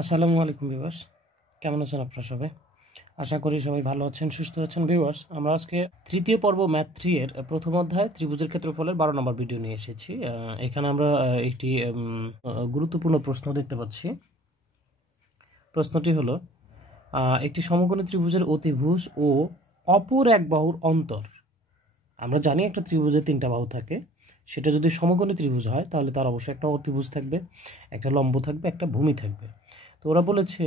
আসসালামু আলাইকুম ভিউয়ার্স, কেমন আছেন আপনারা সবাই? আশা করি সবাই ভালো আছেন, সুস্থ আছেন। ভিউয়ার্স, আমরা আজকে তৃতীয় পর্ব ম্যাথ 3 এর প্রথম অধ্যায় ত্রিভুজের ক্ষেত্রফলের 12 নম্বর ভিডিও নিয়ে এসেছি। এখানে আমরা একটি গুরুত্বপূর্ণ প্রশ্ন দেখতে পাচ্ছি। প্রশ্নটি হলো, একটি সমকোণী ত্রিভুজের অতিভুজ ও অপর এক বাহুর অন্তর। আমরা জানি একটা ত্রিভুজের 3টা বাহু থাকে। সেটা যদি সমকোণী ত্রিভুজ হয় তাহলে তার অবশ্যই একটা অতিভুজ থাকবে, একটা লম্ব থাকবে, একটা ভূমি থাকবে। তো ওরা বলেছে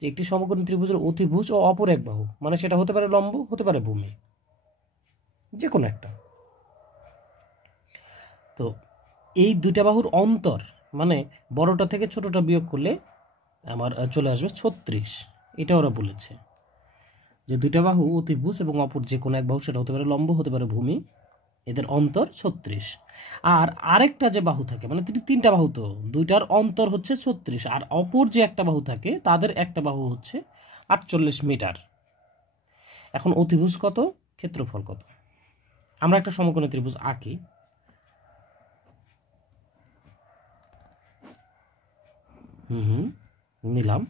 যে একটি সমকোণী ত্রিভুজের অতিভুজ ও অপর এক বাহু, মানে সেটা হতে পারে লম্ব, হতে পারে ভূমি, যে কোনো একটা। তো এই দুইটা বাহুর অন্তর, মানে বড়টা থেকে ছোটটা বিয়োগ করলে আমার চলে আসবে 36। এটা ওরা বলেছে যে দুইটা বাহু অতিভুজ এবং অপর যে কোনো এক বাহু, সেটা হতে পারে লম্ব, হতে পারে ভূমি, এদের অন্তর 36। আর আরেকটা যে বাহু থাকে, মানে 3টা বাহু, তো দুইটার অন্তর হচ্ছে 36, আর অপর যে একটা বাহু থাকে তাদের একটা বাহু হচ্ছে 48 মিটার। এখন অতিভুজ কত, ক্ষেত্রফল কত? আমরা একটা সমকোণী ত্রিভুজ আঁকি। নিলাম।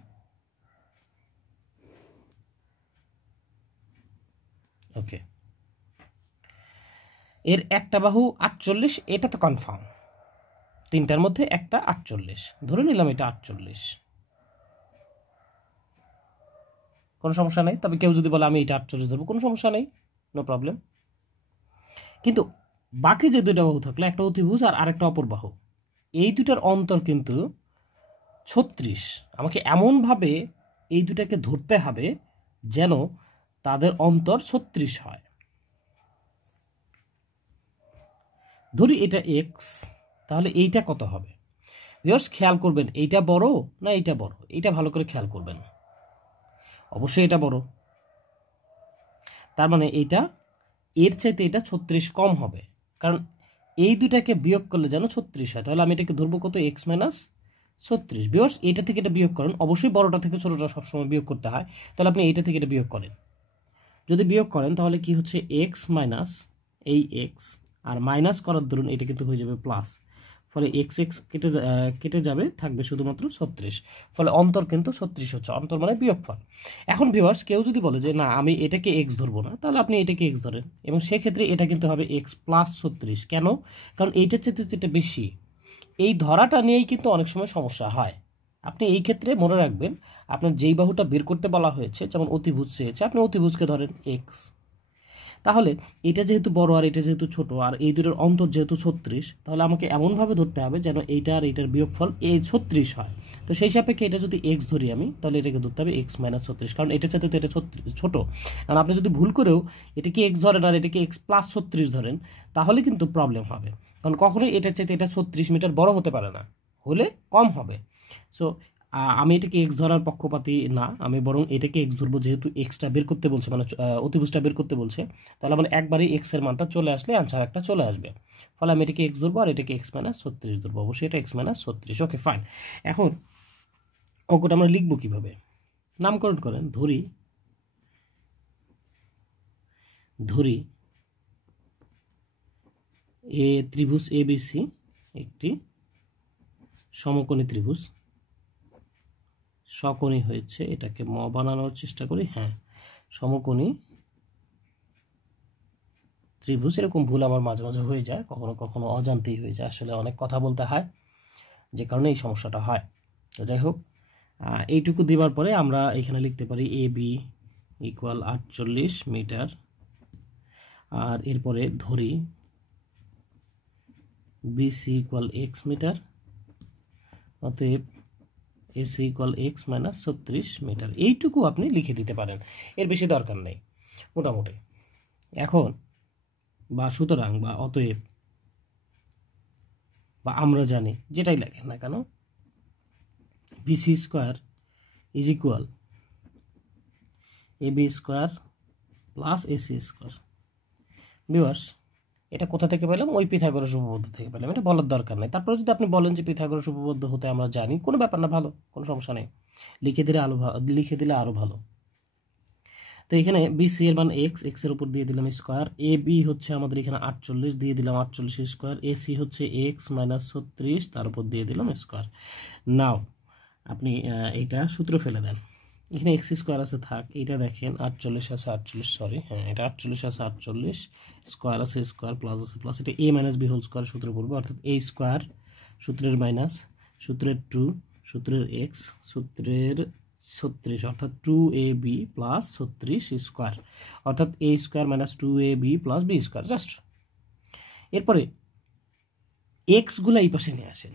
ওকে, এর একটা বাহু 48, এটা তো কনফার্ম। 3টার মধ্যে একটা 48, ধরে নিলাম এটা 48, কোনো সমস্যা নেই। তবে কেউ যদি বলে আমি এটা 48 ধরবো, কোনো সমস্যা নেই, নো প্রবলেম। কিন্তু বাকি যে দুইটা বাহু থাকলো, একটা অতিভুজ আর আরেকটা অপর বাহু, এই দুটার অন্তর কিন্তু 36। আমাকে এমনভাবে এই দুটাকে ধরতে হবে যেন তাদের অন্তর 36 হয়। ধরি এটা এক্স, তাহলে এইটা কত হবে? ভিউয়ার্স, খেয়াল করবেন এইটা বড় না এইটা বড়, এইটা ভালো করে খেয়াল করবেন। অবশ্যই এটা বড়, তার মানে এইটা এর চাইতে এটা 36 কম হবে, কারণ এই দুটাকে বিয়োগ করলে যেন 36 হয়। তাহলে আমি এটাকে ধরবো কত, এক্স মাইনাস 36। ভিউয়ার্স, এটা থেকে এটা বিয়োগ করেন, অবশ্যই বড়টা থেকে ছোটটা সবসময় বিয়োগ করতে হয়। তাহলে আপনি এইটা থেকে এটা বিয়োগ করেন। যদি বিয়োগ করেন তাহলে কি হচ্ছে, এক্স মাইনাস এই এক্স, আর মাইনাস করার দরুন এটা কিন্তু হয়ে যাবে প্লাস। ফলে এক্স এক্স কেটে যাবে, থাকবে শুধুমাত্র 36। ফলে অন্তর কিন্তু 36 হচ্ছে, অন্তর মানে বিয়োগফল। এখন ভিউয়ার্স, কেউ যদি বলে যে না আমি এটাকে এক্স ধরবো না, তাহলে আপনি এটাকে এক্স ধরেন, এবং সেক্ষেত্রে এটা কিন্তু হবে এক্স প্লাস 36। কেন? কারণ এইটার চেয়ে এটা বেশি। এই ধরাটা নিয়েই কিন্তু অনেক সময় সমস্যা হয়। আপনি এই ক্ষেত্রে মনে রাখবেন, আপনার যেই বাহুটা বের করতে বলা হয়েছে, যেমন অতিভুজ চেয়েছে, আপনি অতিভুজকে ধরেন এক্স। তাহলে এটা যেহেতু বড় আর এটা যেহেতু ছোট, আর এই দুটোর অন্তর যেহেতু 36, তাহলে আমাকে এমনভাবে ধরতে হবে যেন এইটা আর এইটার বিয়োগফল এই 36 হয়। তো সেই সাপেক্ষে এটা যদি এক্স ধরি আমি, তাহলে এটাকে ধরতে হবে এক্স মাইনাস 36, কারণ এটা চাইতে তো এটা ছোট। কারণ আপনি যদি ভুল করেও এটাকে এক্স ধরেন আর এটাকে এক্স প্লাস 36 ধরেন, তাহলে কিন্তু প্রবলেম হবে। কারণ কখনোই এটার চাইতে এটা 36 মিটার বড় হতে পারে না, হলে কম হবে। সো আমি এটাকে এক্স ধরার পক্ষপাতী না, আমি বরং এটাকে এক্স ধরবো, যেহেতু এক্সটা বের করতে বলছে, মানে অতিভুজটা বের করতে বলছে। তাহলে মানে একবারই এক্স এর মানটা চলে আসলে আনসার একটা চলে আসবে। ফলে আমি এটাকে এক্স ধরবো আর এটাকে এক্স মাইনাস 36 ধরবো, অবশ্যই এটা এক্স মাইনাস 36। ওকে, ফাইন। এখন অঙ্কটা আমরা লিখবো কিভাবে? নামকরণ করেন। ধরি ত্রিভুজ এবিসি একটি সমকোণী ত্রিভুজ, সকোণী হয়েছে, এটাকে বানানোর চেষ্টা করি। হ্যাঁ, সমকোণী ত্রিভুজ। এরকম ভুল আমার মাঝে মাঝে হয়ে যায়, কখনো কখনো অজান্তেই হয়ে যায়, আসলে অনেক কথা বলতে হয়, যে কারণে এই সমস্যাটা হয়। তো যাই হোক, এইটুকু দেওয়ার পরে আমরা এখানে লিখতে পারি এ বি ইকুয়াল 48 মিটার, আর এরপরে ধরি বিসি ইকুয়াল এক্স মিটার, অতএব AC equal X minus 36 metre. এইটুকু আপনি লিখে দিতে পারেন, এর বেশি দরকার নেই মোটামুটি। এখন বা সুতরাং বা অতএব বা আমরা জানি, যেটাই লাগে না কেন, BC square is equal AB square plus AC square. Viewers, এটা কোথা থেকে পেলাম? ওই পিথাগোরাস উপপাদ্য থেকে পেলাম, এটা বলার দরকার নেই। তারপরে যদি আপনি বলেন যে পিথাগোরাস উপপাদ্য হতে আমরা জানি, কোনো ব্যাপার না, ভালো, কোনো সমস্যা নেই, লিখে দিলে আরো ভালো। তো এখানে বিসি এর মান এক্স, এক্স এর উপর দিয়ে দিলাম স্কোয়ার, এ বি হচ্ছে আমাদের এখানে 48, দিয়ে দিলাম 48 স্কোয়ার, এসি হচ্ছে এক্স মাইনাস 36, তার উপর দিয়ে দিলাম স্কোয়ার। নাও আপনি এইটা সূত্র ফেলে দেন। এখানে এক্স স্কোয়ার আছে থাক, এইটা দেখেন 48 আছে 48, সরি হ্যাঁ এটা 48 আছে 48, স্কোয়ার আছে স্কোয়ার, প্লাস আছে প্লাস, এটা a minus B whole square সূত্র পড়বে, অর্থাৎ a স্কোয়ার সূত্রের মাইনাস সূত্রের 2 সূত্রের এক্স সূত্রের 36, অর্থাৎ 2ab প্লাস 36 স্কোয়ার, অর্থাৎ a square minus 2ab plus B square. Just এরপরে এক্সগুলো এই পাশে নিয়ে আসেন,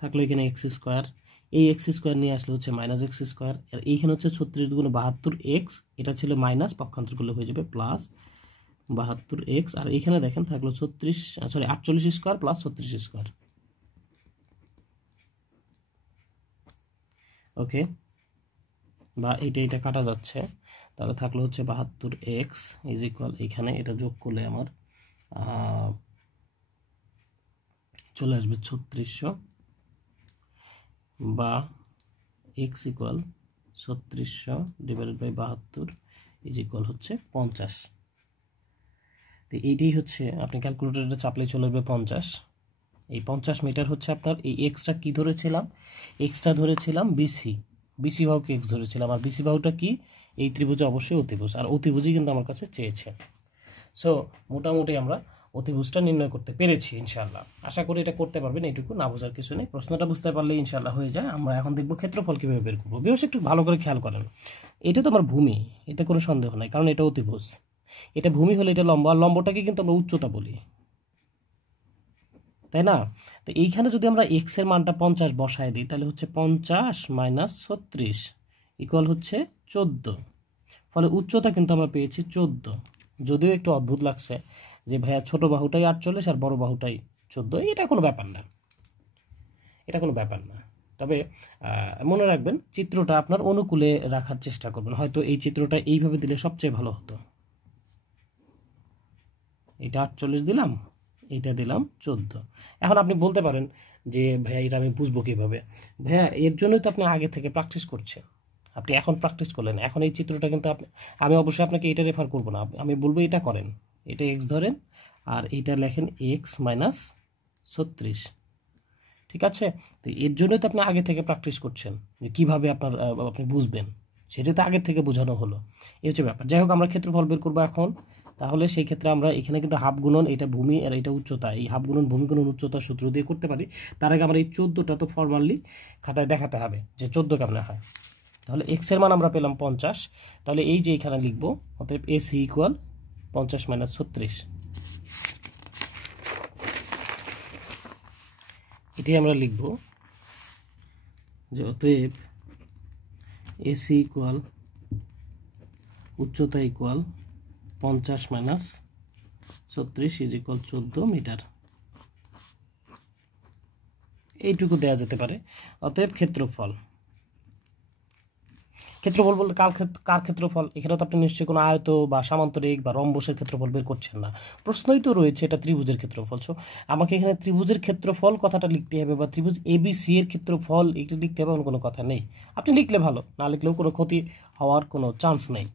থাকলো এখানে এক্স স্কোয়ার, এই এক্স স্কোয়ার নিয়ে আসলে হচ্ছে মাইনাস এক্স স্কোয়ার, আর এইখানে হচ্ছে 36 দুগুণে 72 এক্স, এটা ছিল মাইনাস, পক্ষান্তর করলে হয়ে যাবে প্লাস 72 এক্স, আর এইখানে দেখেন থাকলো 48 স্কোয়ার প্লাস 36 স্কোয়ার। ওকে, বা এটা কাটা যাচ্ছে, তাহলে থাকলো হচ্ছে 72 এক্স ইজ ইকুয়াল, এখানে এটা যোগ করলে আমার চলে আসবে 3600, বা x equal 3600 divided by 72 is equal হচ্ছে 50। তো এইটাই হচ্ছে আপনি ক্যালকুলেটরে চাপলে চলে আসবে 50। এই 50 মিটার হচ্ছে আপনার, এই এক্সটা কি ধরেছিলাম, এক্সটা ধরেছিলাম বিসি বাহুকে এক্স ধরেছিলাম, আর বিসি বাহুটা কি, এই ত্রিভুজে অবশ্যই অতিভুজ, আর অতিভুজই কিন্তু আমার কাছে চেয়েছে। সো মোটামুটি আমরা অতিভুজটা নির্ণয় করতে পেরেছি ইনশাআল্লাহ। আশা করি এটা করতে পারবেন, এইটুকু না বোঝার কিছু নেই, প্রশ্নটা বুঝতে পারলে ইনশাআল্লাহ হয়ে যায়। আমরা এখন দেখব ক্ষেত্রফল কীভাবে বের করবো। বিশেষ একটু ভালো করে খেয়াল করেন, এটা তো আমার ভূমি, এতে কোনো সন্দেহ নাই, কারণ এটা অতিভুজ, এটা ভূমি হলে এটা লম্ব, আর লম্বটাকে কিন্তু আমরা উচ্চতা বলি, তাই না? তো এইখানে যদি আমরা এক্স এর মানটা 50 বসায় দিই, তাহলে হচ্ছে 50 মাইনাস 36 ইকুয়াল হচ্ছে 14, ফলে উচ্চতা কিন্তু আমরা পেয়েছি 14। যদিও একটু অদ্ভুত লাগছে যে ভাইয়া ছোট বাহুটাই 48 আর বড় বাহুটাই 14, এটা কোনো ব্যাপার না, এটা কোনো ব্যাপার না। তবে মনে রাখবেন চিত্রটা আপনার অনুকূলে রাখার চেষ্টা করবেন, হয়তো এই চিত্রটা এইভাবে দিলে সবচেয়ে ভালো হতো, এটা 48 দিলাম, এইটা দিলাম 14। এখন আপনি বলতে পারেন যে ভাইয়া এটা আমি বুঝবো কীভাবে? ভাইয়া এর জন্যই তো আপনি আগে থেকে প্র্যাকটিস করছেন, আপনি এখন প্র্যাকটিস করলেন, এখন এই চিত্রটা কিন্তু আমি অবশ্যই আপনাকে এটা রেফার করবো না, আমি বলবো এটা করেন, এটা এক্স ধরেন আর এইটা লেখেন এক্স মাইনাস 36, ঠিক আছে? তো এর জন্যই তো আপনি আগে থেকে প্র্যাকটিস করছেন যে কীভাবে আপনি বুঝবেন, সেটা তো আগে থেকে বোঝানো হলো, এই হচ্ছে ব্যাপার। যাই হোক, আমরা ক্ষেত্রফল বের করবো এখন। তাহলে সেই ক্ষেত্রে আমরা এখানে কিন্তু হাফ গুণন, এটা ভূমি আর এটা উচ্চতা, এই হাফ গুণন ভূমি গুণন উচ্চতার সূত্র দিয়ে করতে পারি। তার আগে আমরা এই 14টা তো ফর্মালি খাতায় দেখাতে হবে যে 14 কেমন হয়। তাহলে এক্স এর মান আমরা পেলাম 50, তাহলে এই যে এখানে লিখবো, অতএব এসি ইকুয়াল 50 মাইনাস 36, এটাই আমরা লিখবো যে অতএব এসি ইকুয়াল উচ্চতা equal 50 minus 36 is equal 14 metre. এইটুকু দেওয়া যেতে পারে। অতএব ক্ষেত্রফল বলতে কার ক্ষেত্রফল? এখানে তো আপনি নিশ্চয়ই কোনো আয়ত বা সামান্তরিক বা রম্বসের ক্ষেত্রফল বের করছেন না, প্রশ্নই তো রয়েছে এটা ত্রিভুজের ক্ষেত্রফল। সো আমাকে এখানে ত্রিভুজের ক্ষেত্রফল কথাটা লিখতে হবে, বা ত্রিভুজ এবিসি এর ক্ষেত্রফল এটা লিখতে হবে, এমন কোনো কথা নেই। আপনি লিখলে ভালো, না লিখলেও কোনো ক্ষতি হওয়ার কোনো চান্স নেই।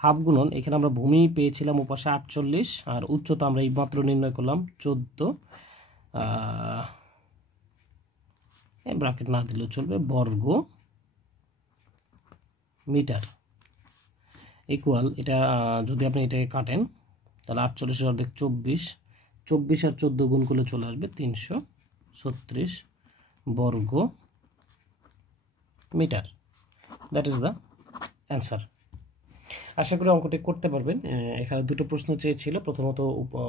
হাফ গুণন, এখানে আমরা ভূমি পেয়েছিলাম ওপাশে 48, আর উচ্চতা আমরা এই মাত্র নির্ণয় করলাম 14, ব্র্যাকেট না দিলেও চলবে, বর্গ মিটার ইকুয়াল, এটা যদি আপনি এটাকে কাটেন তাহলে 48 অর্ধেক 24, 24 আর 14 গুণ করলে চলে আসবে 336 বর্গ metre. That is the answer. আশা করি অঙ্কটি করতে পারবেন। এখানে দুটো প্রশ্ন চেয়েছিল, প্রথমত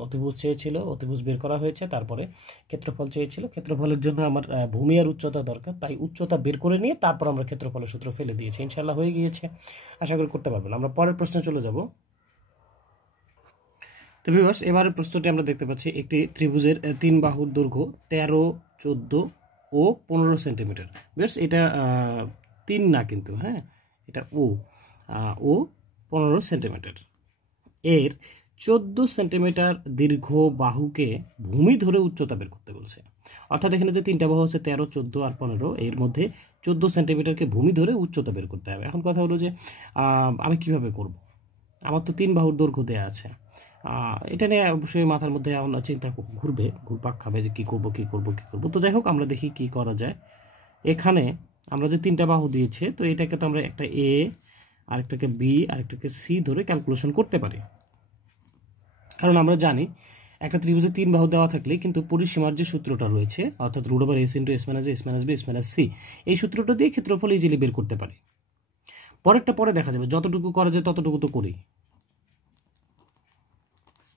অতিভুজ চেয়েছিল, অতিভুজ বের করা হয়েছে, তারপরে ক্ষেত্রফল চেয়েছিল। ক্ষেত্রফলের জন্য আমার ভূমি আর উচ্চতা দরকার, তাই উচ্চতা বের করে নিয়ে তারপর আমরা ক্ষেত্রফলের সূত্র ফেলে দিয়েছি, ইনশাআল্লাহ হয়ে গিয়েছে, আশা করি করতে পারবেন। আমরা পরের প্রশ্নে চলে যাব। তো ভিউয়ার্স, এবারের প্রশ্নটি আমরা দেখতে পাচ্ছি একটি ত্রিভুজের 3 বাহুর দৈর্ঘ্য 13, 14 ও 15 সেন্টিমিটার। ভিউয়ার্স, এটা 3 না কিন্তু, হ্যাঁ এটা ও 15 সেন্টিমিটার, এর 14 সেন্টিমিটার দীর্ঘ বাহুকে ভূমি ধরে উচ্চতা বের করতে বলছে। অর্থাৎ এখানে যে 3টা বাহু আছে 13, 14 আর 15, এর মধ্যে 14 সেন্টিমিটারকে ভূমি ধরে উচ্চতা বের করতে হবে। এখন কথা হলো যে আমি কিভাবে করব? আমার তো 3 বাহুর দৈর্ঘ্য দেওয়া আছে, এটা নিয়ে অবশ্যই মাথার মধ্যে চিন্তা ঘুরপাক খাবে যে কী করব। তো যাই হোক, আমরা দেখি কি করা যায়। এখানে আমরা যে তিনটা বাহু দিয়েছে, তো এটাকে তো আমরা একটা এ, আরেকটাকে বি, আরেকটাকে সি ধরে ক্যালকুলেশন করতে পারি। কারণ আমরা জানি একটা ত্রিভুজে তিন বাহু দেওয়া থাকলে কিন্তু পরিসীমার যে সূত্রটা রয়েছে, অর্থাৎ root over S into S minus S minus B S minus C, এই সূত্রটা দিয়ে ক্ষেত্রফল ইজিলি বের করতে পারি। পরেরটা পরে দেখা যাবে, যতটুকু করা যায় ততটুকু তো করি।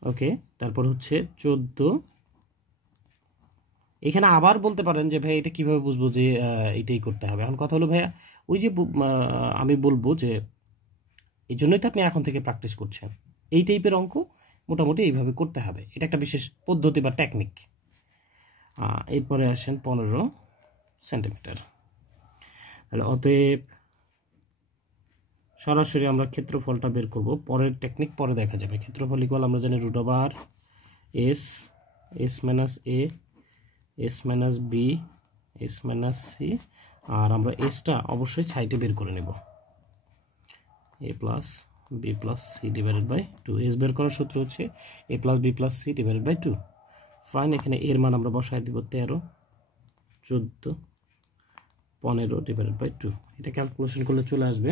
ওকে, তারপর হচ্ছে 14। এখানে আবার বলতে পারেন যে ভাই এটা কিভাবে বুঝবো যে এটাই করতে হবে। এখন কথা হলো ভাইয়া, ওই যে আমি বলবো যে এই জন্যই তো আপনি এখন থেকে প্র্যাকটিস করছেন, এই টাইপের অঙ্ক মোটামুটি এইভাবে করতে হবে। এটা একটা বিশেষ পদ্ধতি বা টেকনিক। এরপরে আসেন 15 সেন্টিমিটার। তাহলে অতএব সরাসরি আমরা ক্ষেত্রফলটা বের করব, পরের টেকনিক পরে দেখা যাবে। ক্ষেত্রফল ইকুয়াল আমরা জানি root over S, S minus A, S minus B, S minus C, আর আমরা এসটা অবশ্যই সাইডে বের করে নেব, A plus B plus C divided by 2। S বের করার সূত্র হচ্ছে A plus B plus C divided by 2। Fine, এখানে এর মান আমরা বসাই দিব 13, 14, 15 ডিভাইডেড বাই 2। এটা ক্যালকুলেশন করলে চলে আসবে,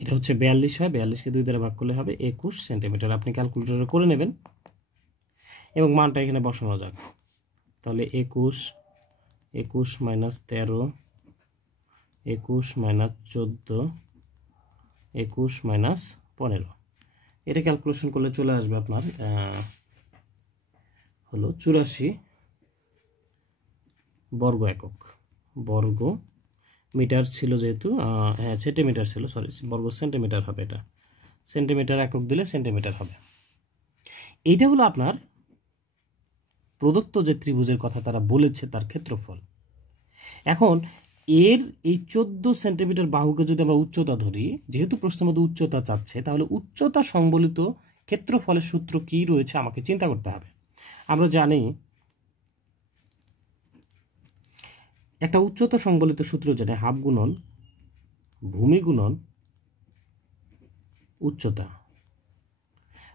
এটা হচ্ছে 42 হয়, 42কে 2 দ্বারা ভাগ করলে হবে 21 সেন্টিমিটার। আপনি ক্যালকুলেটরে করে নেবেন এবং মানটা এখানে বসানো যাক। তাহলে 21 মাইনাস 13, 21 মাইনাস 14, 21 মাইনাস 15। এটা ক্যালকুলেশন করলে চলে আসবে আপনার হলো 84 বর্গ একক। বর্গ মিটার ছিল যেহেতু, হ্যাঁ সেন্টিমিটার ছিল, সরি বর্গ সেন্টিমিটার হবে, এটা সেন্টিমিটার একক দিলে সেন্টিমিটার হবে। এইটা হলো আপনার প্রদত্ত যে ত্রিভুজের কথা তারা বলেছে তার ক্ষেত্রফল। এখন এর এই 14 সেন্টিমিটার বাহুকে যদি আমরা উচ্চতা ধরি, যেহেতু প্রশ্নের মধ্যে উচ্চতা চাচ্ছে, তাহলে উচ্চতা সংবলিত ক্ষেত্রফলের সূত্র কি রয়েছে আমাকে চিন্তা করতে হবে। আমরা জানি একটা উচ্চতা সংবলিত সূত্র জানে হাফ গুণন ভূমি গুণন উচ্চতা।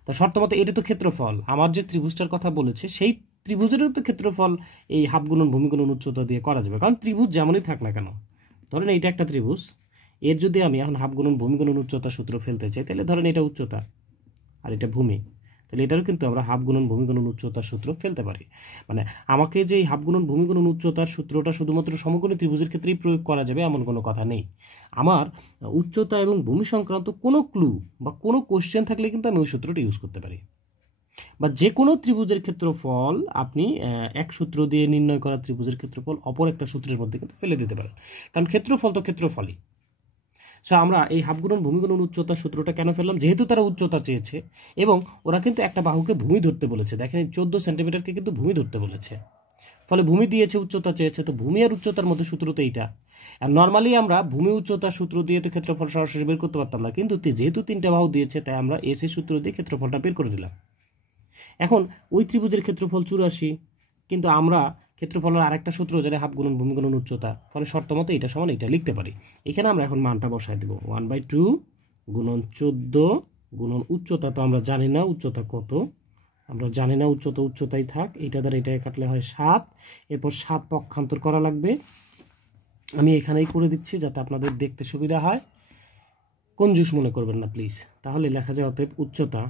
তা শর্ত মতো এটা তো ক্ষেত্রফল, আমার যে ত্রিভুজটার কথা বলেছে সেই ত্রিভুজেরও তো ক্ষেত্রফল এই হাফ গুণন ভূমি গুণন উচ্চতা দিয়ে করা যাবে। কারণ ত্রিভুজ যেমনই থাক না কেন, ধরেন এইটা একটা ত্রিভুজ, এর যদি আমি এখন হাফ গুণন ভূমি গুণন উচ্চতা সূত্র ফেলতে চাই, তাহলে ধরেন এটা উচ্চতা আর এটা ভূমি, তাহলে এটারও কিন্তু আমরা হাফ গুণন ভূমি গুণন উচ্চতার সূত্র ফেলতে পারি। মানে আমাকে যে হাফ গুণন ভূমি গুণন উচ্চতার সূত্রটা শুধুমাত্র সমকোণী ত্রিভুজের ক্ষেত্রেই প্রয়োগ করা যাবে এমন কোনো কথা নেই। আমার উচ্চতা এবং ভূমি সংক্রান্ত কোনো ক্লু বা কোনো কোশ্চেন থাকলে কিন্তু আমি ওই সূত্রটা ইউজ করতে পারি। বা যে কোনো ত্রিভুজের ক্ষেত্রফল আপনি এক সূত্র দিয়ে নির্ণয় করা ত্রিভুজের ক্ষেত্রফল অপর একটা সূত্রের মধ্যে কিন্তু ফেলে দিতে পারেন, কারণ ক্ষেত্রফল তো ক্ষেত্রফলই। সো আমরা এই হাফ গুণন ভূমি গুণন উচ্চতা সূত্রটা কেন ফেললাম, যেহেতু তারা উচ্চতা চেয়েছে এবং ওরা কিন্তু একটা বাহুকে ভূমি ধরতে বলেছে। দেখেন 14 সেন্টিমিটারকে কিন্তু ভূমি ধরতে বলেছে, ফলে ভূমি দিয়েছে, উচ্চতা চেয়েছে, তো ভূমি আর উচ্চতার মধ্যে সূত্র তো এইটা। আর নর্মালি আমরা ভূমি উচ্চতার সূত্র দিয়ে তো ক্ষেত্রফল সরাসরি বের করতে পারতাম না, কিন্তু যেহেতু তিনটা বাহু দিয়েছে তাই আমরা এসি সূত্র দিয়ে ক্ষেত্রফলটা বের করে দিলাম। এখন ওই ত্রিভুজের ক্ষেত্রফল 84, কিন্তু আমরা ক্ষেত্রফলের আরেকটা সূত্র যেটা হাফ গুণন ভূমি গুণন উচ্চতা, ফলে শর্ত মতো এটা সমান এটা লিখতে পারি। এখানে আমরা এখন মানটা বসাই দেব, 1/2 গুণন 14 গুণন উচ্চতা, তো আমরা জানি না উচ্চতা কত, আমরা জানি না উচ্চতা, উচ্চতাই থাক, এইটা দ্বারা এটাকে কাটলে হয় 7, এরপর 7 পক্ষান্তর করা লাগবে। আমি এখানেই করে দিচ্ছি যাতে আপনাদের দেখতে সুবিধা হয়, কনজুস মনে করবেন না প্লিজ। তাহলে লেখা যায় অতএব উচ্চতা,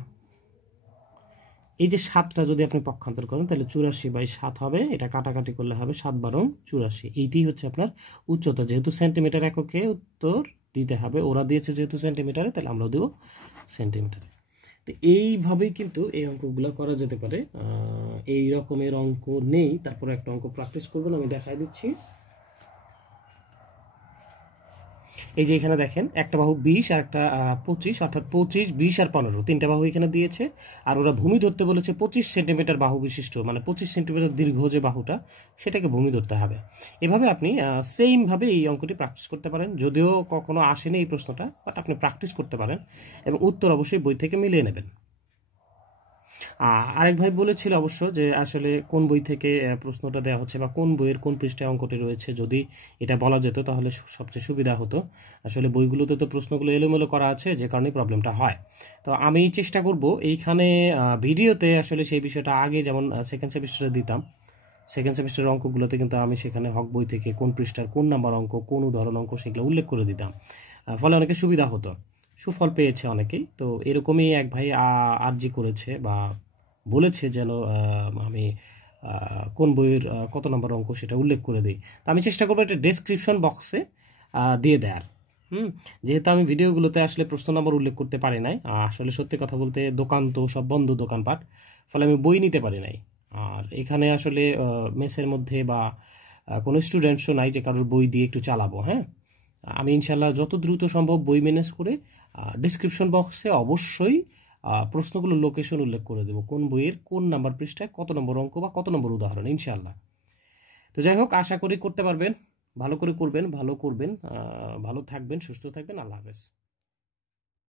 এই যে 7টা যদি আপনি পক্ষান্তর করেন তাহলে 84/7 হবে, এটা কাটাকাটি করলে হবে 7×12 84। এইটাই হচ্ছে আপনার উচ্চতা, যেহেতু সেন্টিমিটার এককে উত্তর দিতে হবে, ওরা দিয়েছে যেহেতু সেন্টিমিটারে তাহলে আমরাও দেব সেন্টিমিটারে। তো এইভাবেই কিন্তু এই অঙ্কগুলো করা যেতে পারে। এই রকমের অঙ্ক নেই, তারপরে একটা অঙ্ক প্র্যাকটিস করবেন, আমি দেখাই দিচ্ছি। এই যে এখানে দেখেন একটা বাহু 20 আর একটা 25, অর্থাৎ 25, 20 আর 15 তিনটা বাহু এখানে দিয়েছে, আর ওরা ভূমি ধরতে বলেছে 25 সেন্টিমিটার বাহু বিশিষ্ট, মানে 25 সেন্টিমিটার দীর্ঘ যে বাহুটা সেটাকে ভূমি ধরতে হবে। এভাবে আপনি সেমভাবে এই অঙ্কটি প্র্যাকটিস করতে পারেন, যদিও কখনো আসেনি এই প্রশ্নটা, বাট আপনি প্র্যাকটিস করতে পারেন এবং উত্তর অবশ্যই বই থেকে মিলিয়ে নেবেন। আরেক ভাই বলেছিল অবশ্য যে আসলে কোন বই থেকে প্রশ্নটা দেওয়া হচ্ছে বা কোন বইয়ের কোন পৃষ্ঠায় অঙ্কটি রয়েছে, যদি এটা বলা যেত তাহলে সবচেয়ে সুবিধা হতো। আসলে বইগুলোতে তো প্রশ্নগুলো এলোমেলো করা আছে, যে কারণে প্রবলেমটা হয়। তো আমি চেষ্টা করব এইখানে ভিডিওতে আসলে সেই বিষয়টা আগে যেমন সেকেন্ড সেমিস্টারে দিতাম সেকেন্ড সেমিস্টারের অঙ্কগুলোতে কিন্তু আমি সেখানে হক বই থেকে কোন পৃষ্ঠার কোন নাম্বার অঙ্ক, কোন উদাহরণ অঙ্ক সেগুলো উল্লেখ করে দিতাম। ফলে অনেকে সুবিধা হতো, সুফল পেয়েছে অনেকেই। তো এরকমই এক ভাই আর্জি করেছে বা বলেছে যেন আমি কোন বইয়ের কত নম্বর অঙ্ক সেটা উল্লেখ করে দিই। তো আমি চেষ্টা করবো এটা ডেসক্রিপশন বক্সে দিয়ে দেওয়ার। যেহেতু আমি ভিডিওগুলোতে আসলে প্রশ্ন নম্বর উল্লেখ করতে পারি নাই, আসলে সত্যি কথা বলতে দোকান তো সব বন্ধ, দোকানপাট, ফলে আমি বই নিতে পারি নাই। আর এখানে আসলে মেসের মধ্যে বা কোনো স্টুডেন্টসও নাই যে কারোর বই দিয়ে একটু চালাবো। হ্যাঁ, আমি ইনশাল্লাহ যত দ্রুত সম্ভব বই ম্যানেজ করে ডিসক্রিপশন বক্সে অবশ্যই প্রশ্নগুলোর লোকেশন উল্লেখ করে দেবো, কোন বইয়ের কোন নাম্বার পৃষ্ঠায় কত নম্বর অঙ্ক বা কত নম্বর উদাহরণ, ইনশাল্লাহ। তো যাই হোক, আশা করি করতে পারবেন, ভালো করে করবেন, ভালো করবেন, ভালো থাকবেন, সুস্থ থাকবেন। আল্লাহ হাফেজ।